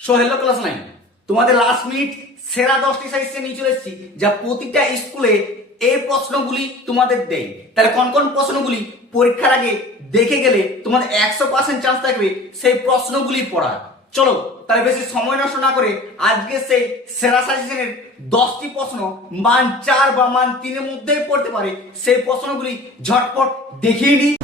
So class nine তোমাদের last minute সেরা দশটি সাইজে নিয়ে চলে এসেছি, যা প্রতিটা স্কুলে এই প্রশ্নগুলি তোমাদের দেয়। তাহলে কোন কোন প্রশ্নগুলি পরীক্ষার আগে দেখে গেলে তোমাদের একশো পার্সেন্ট চান্স থাকবে সেই প্রশ্নগুলি পড়ার। চলো, তাহলে বেশি সময় নষ্ট না করে আজকে সেই সেরা সাজেশনের দশটি প্রশ্ন মান চার বা মান তিনের মধ্যেই পড়তে পারে, সেই প্রশ্নগুলি ঝটপট দেখিয়ে নিই।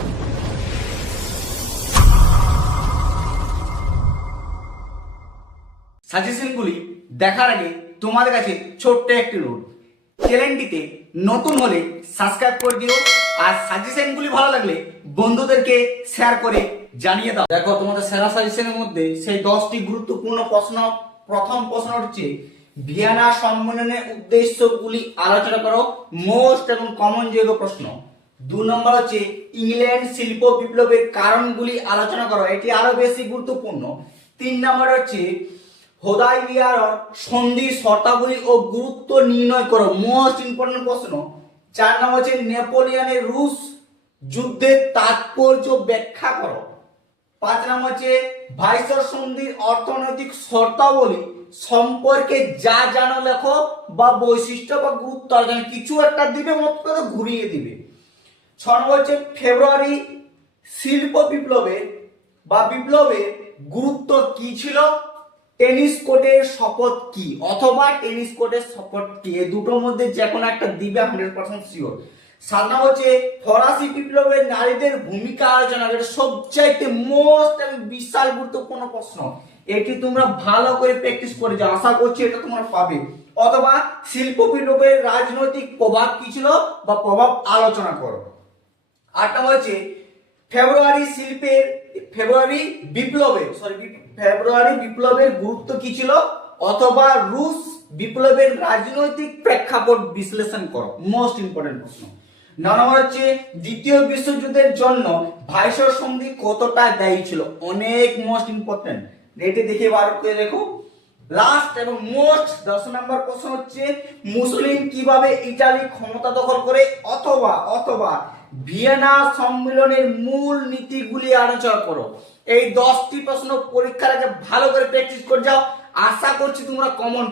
সাজেশনগুলি দেখার আগে তোমাদের কাছে ছোট্ট একটি রোল চ্যানেলটিতে নতুন হলে সাবস্ক্রাইব করে দিও আর সাজেশনগুলি ভালো লাগলে বন্ধুদেরকে শেয়ার করে জানিয়ে দাও। দেখো, তোমাদের সেরা সাজেশনের মধ্যে সেই দশটি গুরুত্বপূর্ণ প্রশ্ন। প্রথম প্রশ্ন হচ্ছে, ভিয়েনা সম্মেলনের উদ্দেশ্যগুলি আলোচনা করো। মোস্ট এবং কমন যোগ্য প্রশ্ন। দু নম্বর হচ্ছে, ইংল্যান্ড শিল্প বিপ্লবের কারণগুলি আলোচনা করো। এটি আরও বেশি গুরুত্বপূর্ণ। তিন নম্বর হচ্ছে হোদাই বিহার সন্ধি, শর্তাবলী ও গুরুত্ব নির্ণয় করো। মোস্ট ইম্পর্টেন্ট প্রশ্ন। চার নাম হচ্ছে নেপোলিয়নের রুশ যুদ্ধের তাৎপর্য ব্যাখ্যা করো। পাঁচ নাম হচ্ছে ভাইসর সন্ধির অর্থনৈতিক শর্তাবলী, সম্পর্কে যা জানো লেখো বা বৈশিষ্ট্য বা গুরুত্ব আলোচনা কিছু একটা দিবে, মত করে ঘুরিয়ে দিবে। ছ নম্বর হচ্ছে ফেব্রুয়ারি, শিল্প বিপ্লবে বা বিপ্লবের গুরুত্ব কি ছিল? টেনিস কোর্টের শপথ কি? অথবা টেনিস কোর্টের শপথ কি? এই দুটোর মধ্যে যে কোনো একটা দিবে হান্ড্রেড পার্সেন্ট শিওর সাত হচ্ছে, ফরাসি বিপ্লবের নারীদের ভূমিকা আলোচনা এটা সবচাইতে মোস্ট বিশাল গুরুত্বপূর্ণ প্রশ্ন। এটি তোমরা ভালো করে প্র্যাকটিস করে যাও। আশা করছি এটা তোমরা পাবে। অথবা শিল্প বিপ্লবের রাজনৈতিক প্রভাব কি ছিল? বা প্রভাব আলোচনা করো। আট নম্বর হচ্ছে ফেব্রুয়ারি শিল্পের, ফেব্রুয়ারি বিপ্লবের সরি ফেব্রুয়ারি বিপ্লবের গুরুত্ব কি ছিল? অথবা রুশ বিপ্লবের রাজনৈতিক প্রেক্ষাপট বিশ্লেষণ করো। মোস্ট ইম্পর্টেন্ট প্রশ্ন। ন নম্বর হচ্ছে, দ্বিতীয় বিশ্বযুদ্ধের জন্য ভাইসর সন্ধি কতটা দায়ী ছিল? অনেক মোস্ট ইম্পর্টেন্ট রেটে দেখে বার করে দেখো লাস্ট এবং মোস্ট দশ নম্বর প্রশ্ন হচ্ছে, মুসলিম কীভাবে ইটালি ক্ষমতা দখল করে? অথবা অথবা ভিয়েনা সম্মেলনের মূল নীতিগুলি আলোচনা করো। এই দশটি প্রশ্ন পরীক্ষার আগে ভালো করে প্র্যাকটিস করে যাও। আশা করছি তোমরা কমন